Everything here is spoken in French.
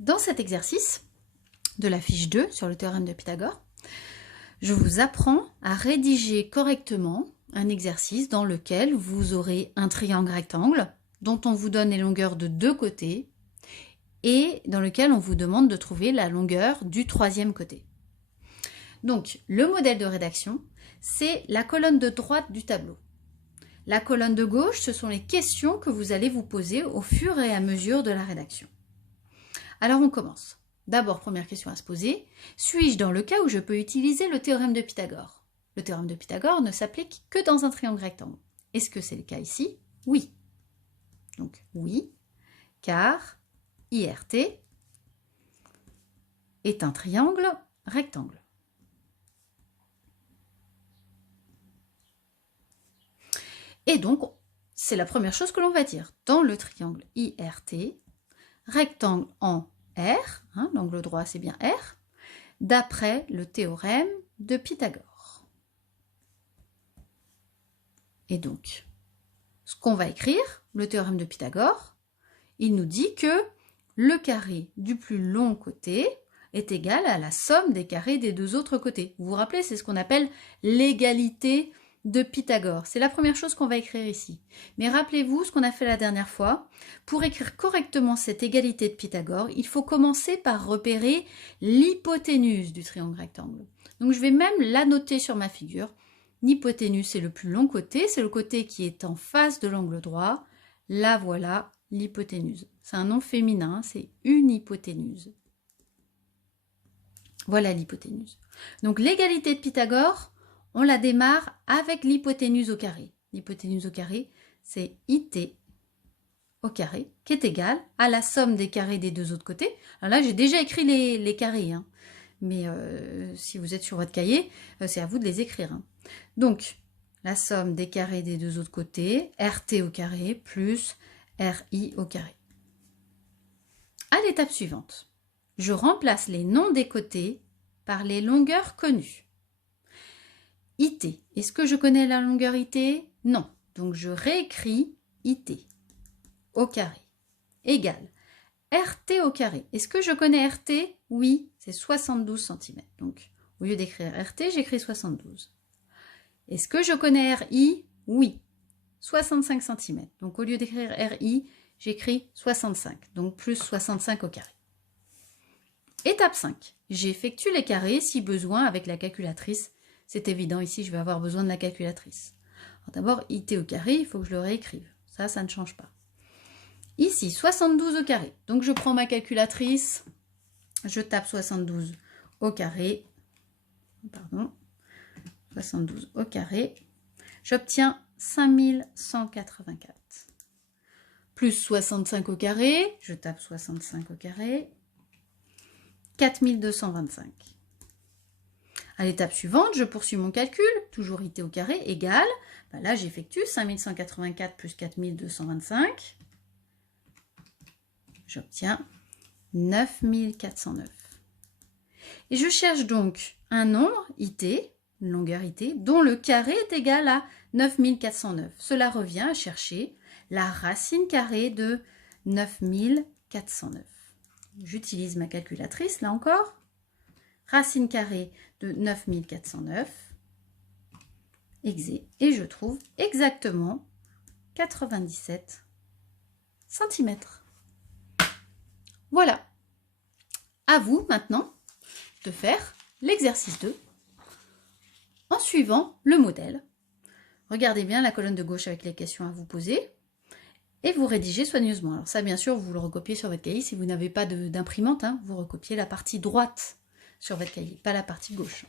Dans cet exercice de la fiche 2 sur le théorème de Pythagore, je vous apprends à rédiger correctement un exercice dans lequel vous aurez un triangle rectangle dont on vous donne les longueurs de deux côtés et dans lequel on vous demande de trouver la longueur du troisième côté. Donc, le modèle de rédaction, c'est la colonne de droite du tableau. La colonne de gauche, ce sont les questions que vous allez vous poser au fur et à mesure de la rédaction. Alors, on commence. D'abord, première question à se poser, suis-je dans le cas où je peux utiliser le théorème de Pythagore? Le théorème de Pythagore ne s'applique que dans un triangle rectangle. Est-ce que c'est le cas ici? Oui. Donc, oui, car IRT est un triangle rectangle. Et donc, c'est la première chose que l'on va dire. Dans le triangle IRT, rectangle en R, l'angle droit c'est bien R, d'après le théorème de Pythagore. Et donc, ce qu'on va écrire, le théorème de Pythagore, il nous dit que le carré du plus long côté est égal à la somme des carrés des deux autres côtés. Vous vous rappelez, c'est ce qu'on appelle l'égalité de Pythagore. C'est la première chose qu'on va écrire ici. Mais rappelez-vous ce qu'on a fait la dernière fois. Pour écrire correctement cette égalité de Pythagore, il faut commencer par repérer l'hypoténuse du triangle rectangle. Donc je vais même la noter sur ma figure. L'hypoténuse, c'est le plus long côté, c'est le côté qui est en face de l'angle droit. Là, voilà l'hypoténuse. C'est un nom féminin, c'est une hypoténuse. Voilà l'hypoténuse. Donc l'égalité de Pythagore, on la démarre avec l'hypoténuse au carré. L'hypoténuse au carré, c'est IT au carré, qui est égal à la somme des carrés des deux autres côtés. Alors là, j'ai déjà écrit les carrés, mais si vous êtes sur votre cahier, c'est à vous de les écrire. Donc, la somme des carrés des deux autres côtés, RT au carré plus RI au carré. À l'étape suivante, je remplace les noms des côtés par les longueurs connues. IT. Est-ce que je connais la longueur IT? Non. Donc, je réécris IT au carré égale RT au carré. Est-ce que je connais RT? Oui, c'est 72 cm. Donc, au lieu d'écrire RT, j'écris 72. Est-ce que je connais RI? Oui, 65 cm. Donc, au lieu d'écrire RI, j'écris 65. Donc, plus 65 au carré. Étape 5. J'effectue les carrés si besoin avec la calculatrice. C'est évident, ici, je vais avoir besoin de la calculatrice. D'abord, IT au carré, il faut que je le réécrive. Ça ne change pas. Ici, 72 au carré. Donc, je prends ma calculatrice, je tape 72 au carré. Pardon. 72 au carré. J'obtiens 5184. Plus 65 au carré, je tape 65 au carré. 4225. À l'étape suivante, je poursuis mon calcul, toujours IT au carré, égale, là j'effectue 5184 plus 4225, j'obtiens 9409. Et je cherche donc un nombre, IT, une longueur IT, dont le carré est égal à 9409. Cela revient à chercher la racine carrée de 9409. J'utilise ma calculatrice, là encore. Racine carrée de 9409, et je trouve exactement 97 cm. Voilà. À vous maintenant de faire l'exercice 2 en suivant le modèle. Regardez bien la colonne de gauche avec les questions à vous poser et vous rédigez soigneusement. Alors ça, bien sûr, vous le recopiez sur votre cahier. Si vous n'avez pas d'imprimante, vous recopiez la partie droite sur votre cahier, pas la partie gauche.